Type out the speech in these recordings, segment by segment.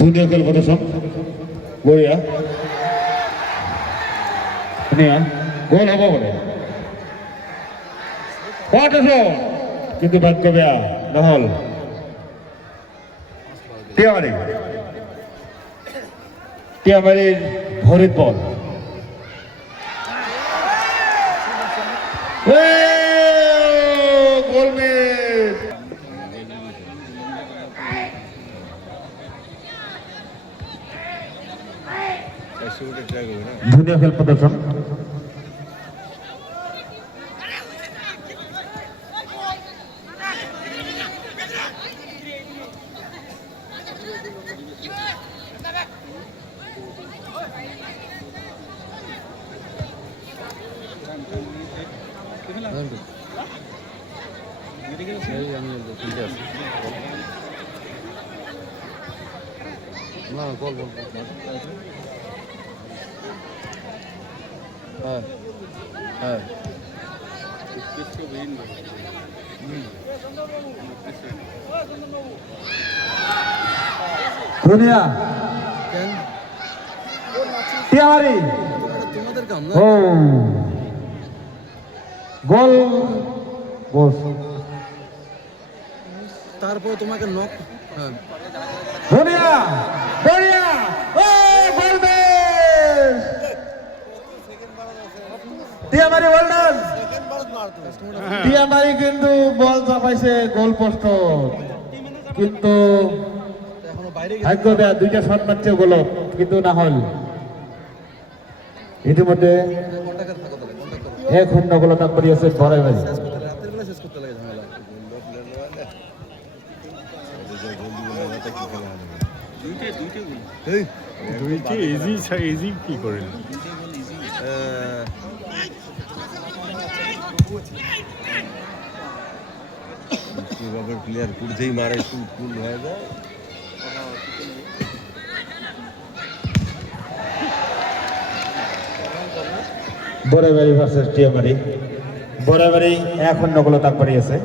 ধুনীয়া খেল প্ৰদৰ্শন বঢ়িয়া ধুনীয়া গোল হ'ব বোলে কিন্তু ভাগ্য বেয়া নহ'ল টিয়ামাৰীৰ ভৰিত বল ধুনীয়া খেল প্ৰদৰ্শন ধুনীয়া টিয়ামারি গোল তারপর তোমাকে নক ধুনীয়া বঢ়িয়া টিয়ামারি ওয়েলডান টিয়ামারি কিন্তু বল চাপাইছে গোল পোস্ট কিন্তু ভাগ্য বেয়া দুইটা শট মারছে গোলত কিন্তু না হল ইতিমধ্যে 1-0 গোলত আগবাড়ি আছে বড়াইবাড়ি ইজি কি করেন প্লেয়ার কুড়তেই মারে ফুল হয়ে যায় বড়াইবাড়ি ভার্সেস টিয়ামারি বড়াইবাড়ি 1-0 গোলত আগবাড়ি আছে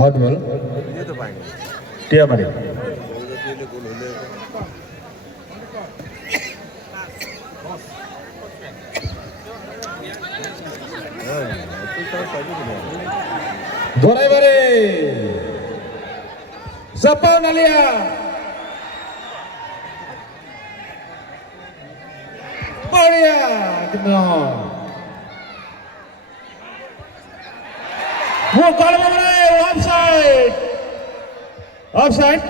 আউট বল টিয়ামারি বড়াইবাড়ি জাপান আলিয়া বড়িয়া কিন্তু ऑफसाइड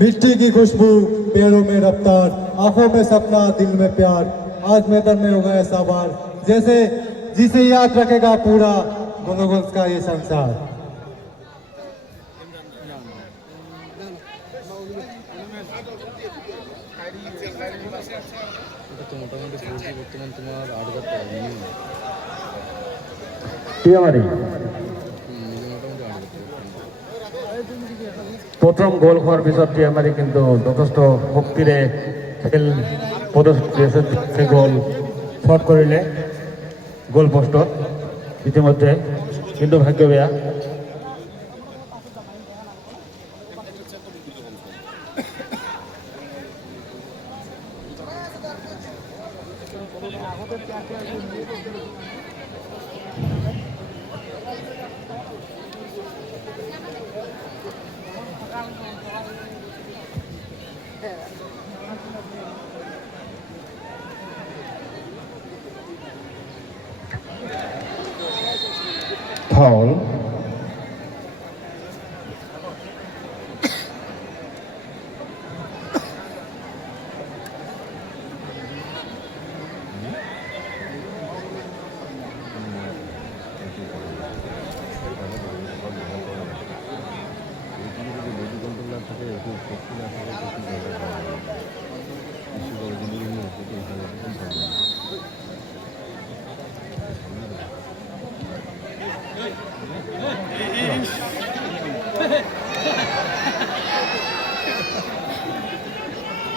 मिट्टी की खुशबू पैरों में रफ्तार आंखों में सपना दिल में प्यार आज मैदान में हो गया सवार जैसे जिसे याद रखेगा पूरा गुनगुन का ये संसार প্রথম গোল হওয়ার পিছত টিয়ামারি কিন্তু যথেষ্ট শক্তিৰে খেল প্ৰদৰ্শন গোল শট কৰিলে গোল পোষ্টত ইতিমধ্যে কিন্তু ভাগ্য বেয়া Foul.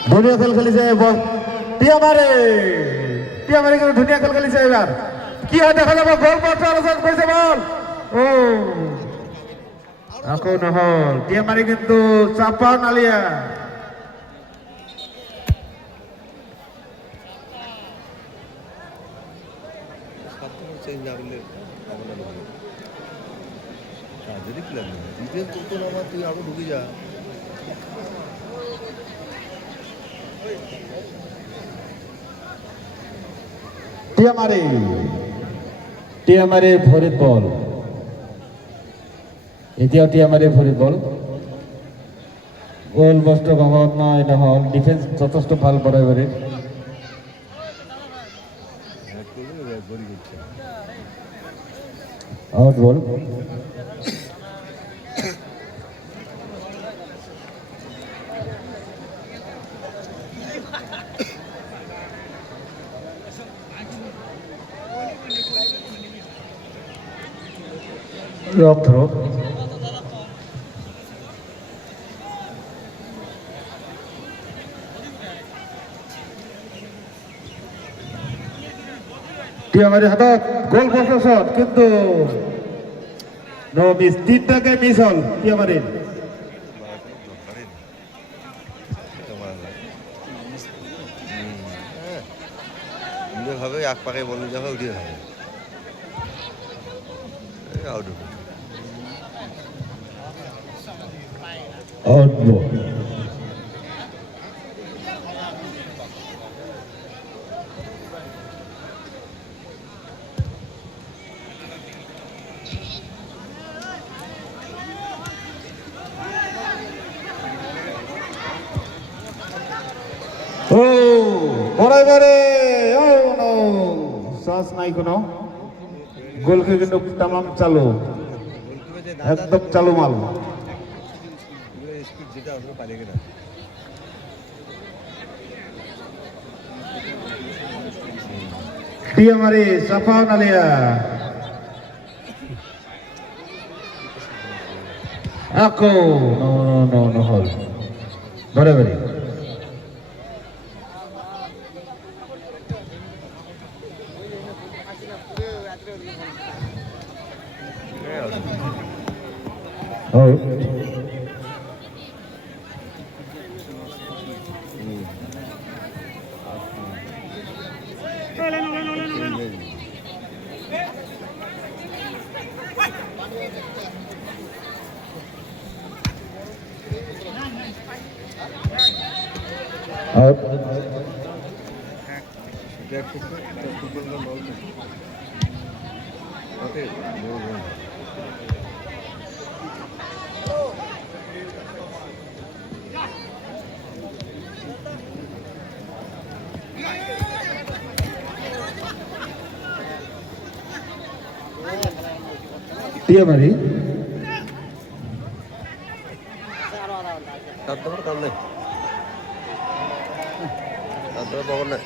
ধুনীয়া খেল খেলিছে টিয়ামারে কিন্তু ধুনীয়া খেল খেলিছে এবার কি হয় দেখা যাব গোল পোস্ট আলোচনা কৰিছে বল ও আকৌ নহল টিয়ামারে কিন্তু চাপা নালিয়া চেঞ্জ না করলে হবে না লোক। কাজেরই প্ল্যান নেই ডিটেল করতো না আমার তুই আরো ঢুকে যা টিয়ামারে ভৰিত বল এতিয়াও টিয়ামারে ভৰিত বল গোল পোস্ট অভাৱ নাই নহল ডিফেন্স যথেষ্ট ভাল বরাবরে হ্যাক করলে বড়ি করছে আউট বল লক থ্রো টিয়ামারে হাতত গোল পোস্ট শট কিন্তু নো মিস তিনটাকে মিস হল টিয়ামারে ভাবে এক পাকে বল যাবে উঠে হবে আউট আউট বল ও বরাবরে ও নো শ্বাস নাই কোনো গোলকে কিন্তু তামাম চালু একদম চালু মাল স্পিড যেটা ওটা পারে কিনা টিয়ামারে সাফা নালিয়া আকো নো নো নো নো হল বরাবরে ও আউট ওকে টিয়ামারি তারপর কাম নেই তারপরে খবর নেই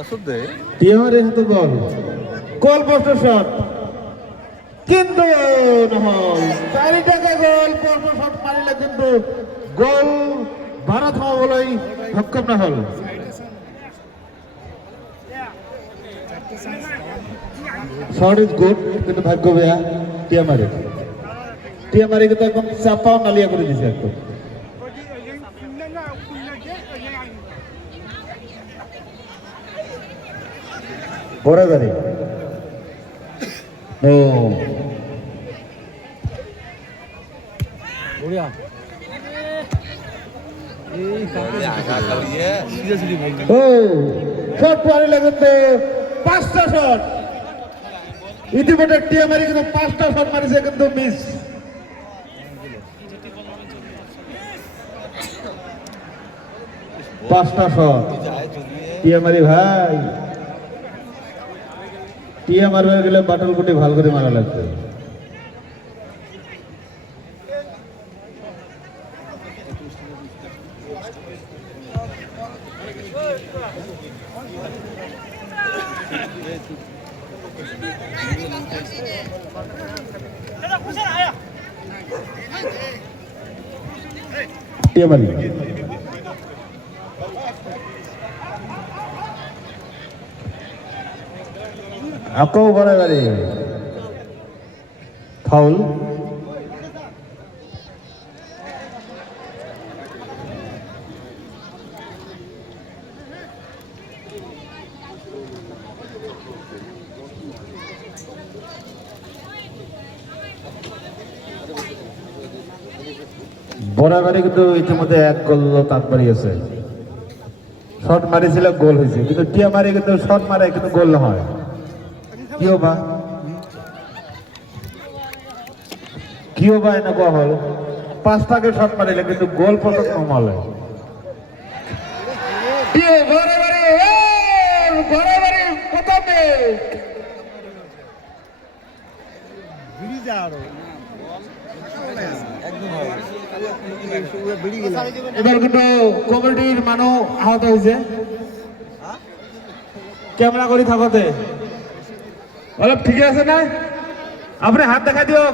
অসুবিধে টিয়ামারে হাতে বল গোল পোস্ট শট কিন্তু নহল চারিটাকে গোল পোস্ট শট মারিলে কিন্তু গোল ভারত হবলৈ সক্ষম নহল শট ইজ গুড কিন্তু ভাগ্য বেয়া টিয়ামারে কিন্তু একদম চাপাও নালিয়া করে দিছে একদম বরাবরে ও ও শট মারিলে কিন্তু 5টা শট ইতিমধ্যে টিয়ামারি কিন্তু 5টা শট মারিছে কিন্তু মিস পাঁচটা শট টিয়ামারি ভাই টিয়া মারবার গেলে বাটল কুটি ভাল করে মারা লাগবে টিয়ামারি আকৌ বারে ফাউল। বরাবরই কিন্তু ইতিমধ্যে এক গোল তাক মারিয়েছে। শট মারিছিল, গোল হয়েছে, কিন্তু টিয়ামারি কিন্তু শট মারে কিন্তু গোল হয়। কিয় বা এনেকুৱা হল, পাঁচটাকে শট মারিলে কিন্তু গোল পর্যন্ত নমালে। এবার কিন্তু কমিটির মানুষ আহত হয়েছে। ক্যামেরা করে থাকতে অলপ ঠিক আছে না? আপনি হাত দেখা দিও।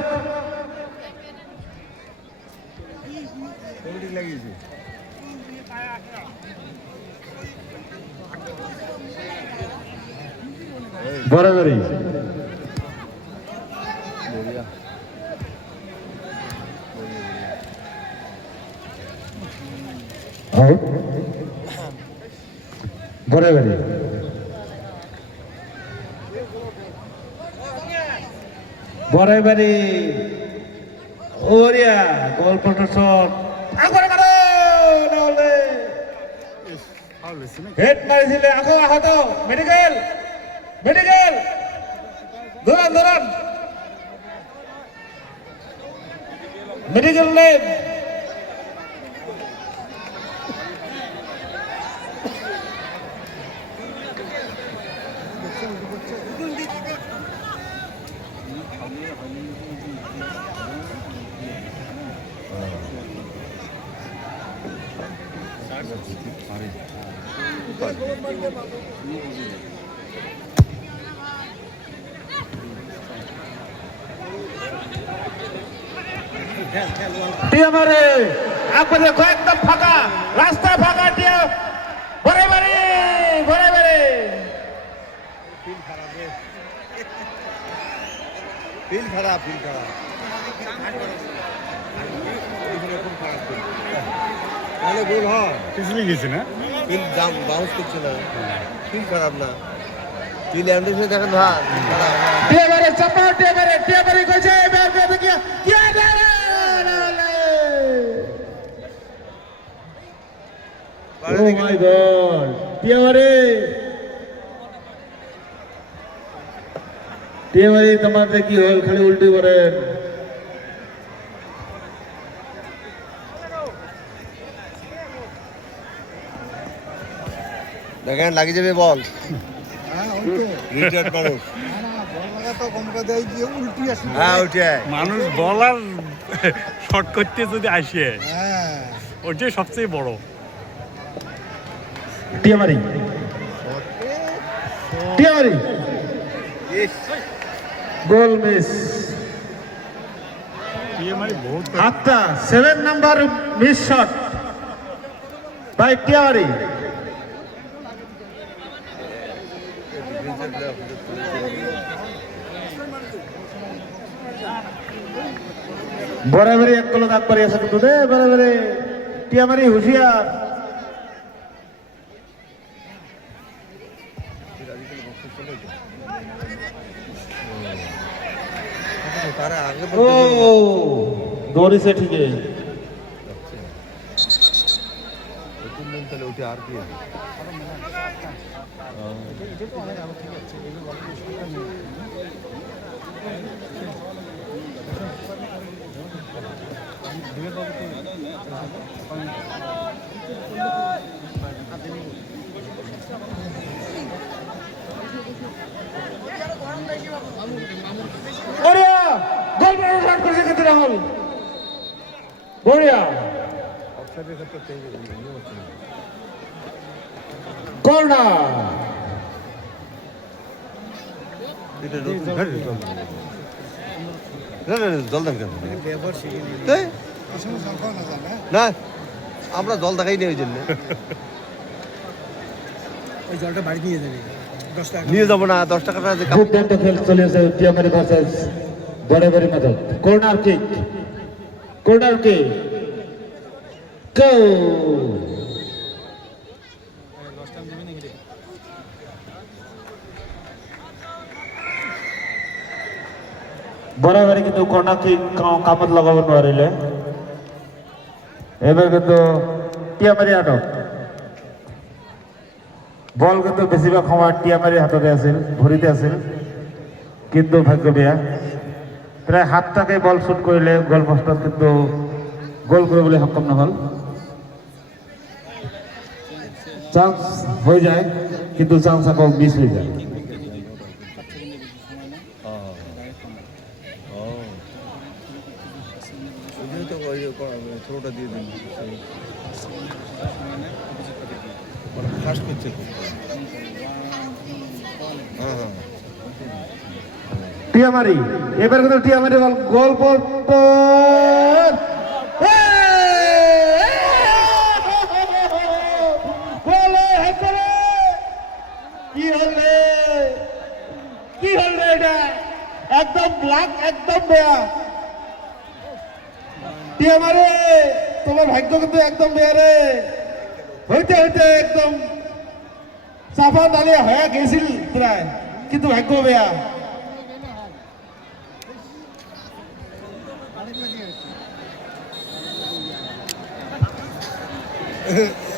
বরাবরই বরাবরই বরাবরই ওরিয়া গোল প্রদর্শন আগরে মারো নালে হেড মারিছিলে। আকৌ আহত, মেডিকেল মেডিকেল দৌড়ান দৌড়ান মেডিকেল নেই। টিয়ামারে আপনাদের কয়েকদম ফাঁকা, রাস্তা ফাঁকা, টিয়া ঘরে বাড়ি ঘরে বাড়ি। ফিল খারাপ তাহলে গোল হয়। পিছলে গেছে না, ফিল দাম বাউন্স করছে না, ফিল খারাপ না। ফিল অ্যান্ডারসন দেখেন ভাই টিয়ামারে চাপা, টিয়ামারে কইছে বের করে কি কি ও মাই গড। টিয়ামারি তোমাদের কি হল, খালি উল্টি করেন। দেখেন লাগিয়ে যাবে বল। রিটায়ার্ড মানুষ হ্যাঁ উঠে মানুষ বলার শর্ট করতে যদি আসে ওইটাই সবচেয়ে বড়। টিয়ামারি গোল মিস। বহুত হাতটা 7 নাম্বার মিস শট বাই টিয়ামারি। বরাবরই এক গোল দাগ পারি আছে কিন্তু রে বরাবরে টিয়ামারি হুঁশিয়ার। ও দৌড়িছে ঠিকই। তাহলে উঠে আর কি বড়িয়া গোল শট করেছে কিন্তু রাহুল। বড়িয়া কর্নার। এটা নতুন গাড়ি জল দেন। না না জল দেন কেন তাই? না আমরা জল দেখাই নিয়ে ওই জন্য ওই জলটা বাড়ি নিয়ে যাবে 10 টাকা নিয়ে যাবো না 10 টাকা না যে কাপ- দুর্দান্ত খেল চলেছে টিয়ামারি ভার্সেস বরাবরই মদত। কর্নার কিক, কর্নার কিক, গোল। বরাবরই কিন্তু কর্নার কিক কামত লাগাব নোৱাৰিলে। এবার কিন্তু টিয়ামারি আটক। বল কিন্তু বেশিরভাগ সময় টিয়ামারি হাততে আছিল, ভৰিতে আছিল, কিন্তু ভাগ্য বেয়া। প্ৰায় 7টাকে বল শ্বুট কৰিলে গোল পোষ্টত, কিন্তু গোল কৰিবলৈ সক্ষম নহ'ল। চান্স হৈ যায়, কিন্তু চান্স আকৌ মিছ হৈ যায়। ওই তো ওই থ্রোটা দিয়ে দিন মানে ফাস্ট করছে খুব হ্যাঁ হ্যাঁ টিয়ামারি, এবার কিন্তু টিয়ামারি বল গোল পোস্ট। কি হলে, কি হলে এটা একদম ব্ল্যাক, একদম বেয়া। টিয়ামারি তোমার ভাগ্য কিন্তু একদম বেয়া রে। হইতে হইতে একদম চাপা নালে হয়ে গেছিল প্রায়, কিন্তু ভাগ্য বেয়া।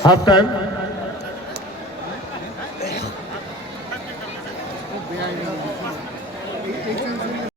Half time.